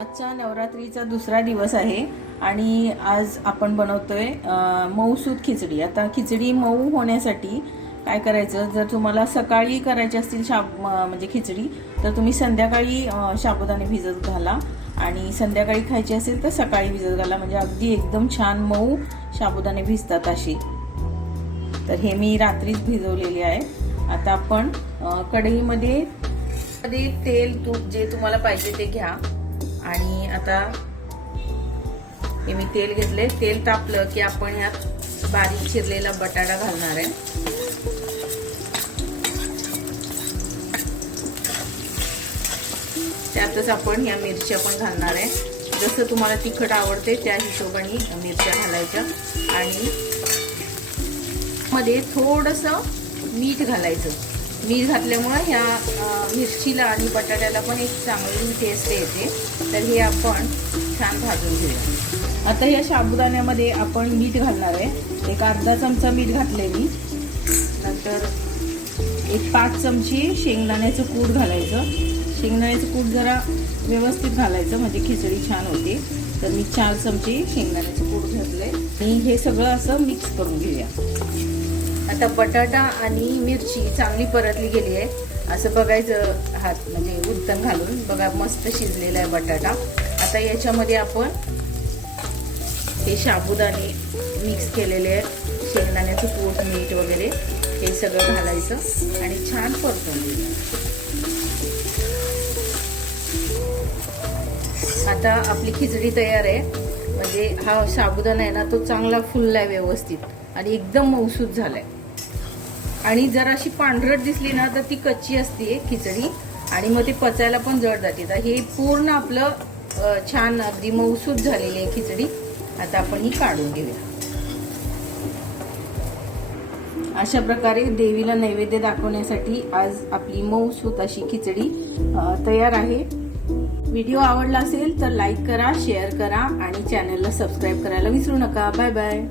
आजच्या नवरात्रीचा दुसरा दिवस आहे आणि आज आपण बनवतोय मऊसूत खिचडी। आता खिचडी मऊ होण्यासाठी काय करायचं, जर तुम्हाला सकाळी करायची असतील म्हणजे खिचडी तर तुम्ही संध्याकाळी साबुदाणे भिजत घाला आणि संध्याकाळी खायची असेल तर सकाळी भिजत घाला, म्हणजे अगदी एकदम छान मऊ साबुदाणे भिजतात अशी। तर हे मी रात्रीच भिजवलेले आहे। आता आपण कढईमध्ये तेल तूप जे तुम्हाला पाहिजे ते घ्या आणि आता हे मी तेल घेतले। तेल तापलं की आपण यात बारीक चिरलेला बटाटा घालणार आहे। त्यातच आपण या मिरच्या पण घालणार आहे। जसं तुम्हाला तिखट आवडते त्या हिशोबाने मिरच्या घालायच्या आणि मध्ये थोडंसं मीठ घालायचं। मीठ घातल्यामुळे ह्या मिरचीला आणि बटाट्याला पण एक चांगली टेस्ट येते। तर हे आपण छान भाजून घेऊया। आता या साबुदाण्यामध्ये आपण मीठ घालणार आहे। एक अर्धा चमचा मीठ घातले मी, नंतर एक 5 चमचे शेंगदाण्याचं कूट घालायचं। शेंगदाण्याचं कूट जरा व्यवस्थित घालायचं म्हणजे खिचडी छान होते। तर मी 4 चमचे शेंगदाण्याचं कूट घातले आणि हे सगळं असं मिक्स करून घेऊया। आता बटाटा आणि मिरची चांगली परतली गेली आहे असं बघायचं, हात म्हणजे उलटण घालून बघा मस्त शिजलेला आहे बटाटा। आता याच्यामध्ये आपण हे साबुदाणे मिक्स केलेले आहेत, शेंगदाण्याचं कूट मीठ वगैरे हे सगळं घालायचं आणि छान परतून घ्यायचं। आता आपली खिचडी तयार आहे, म्हणजे हा साबुदाणा आहे ना तो चांगला फुललाय व्यवस्थित आणि एकदम मऊसूत झालाय। आणि जर अशी पांढरट दिसली ना तर ती कच्ची असते खिचडी आणि मग ते पचायला पण जड जाते। तर हे पूर्ण आपलं छान अगदी मऊसूत झालेली आहे खिचडी। आता आपण ही काढून घेऊया। अशा प्रकारे देवीला नैवेद्य दाखवण्यासाठी आज आपली मऊसूत अशी खिचडी तयार आहे। व्हिडिओ आवडला असेल तर लाईक करा, शेअर करा आणि चॅनलला सबस्क्राईब करायला विसरू नका। Bye bye.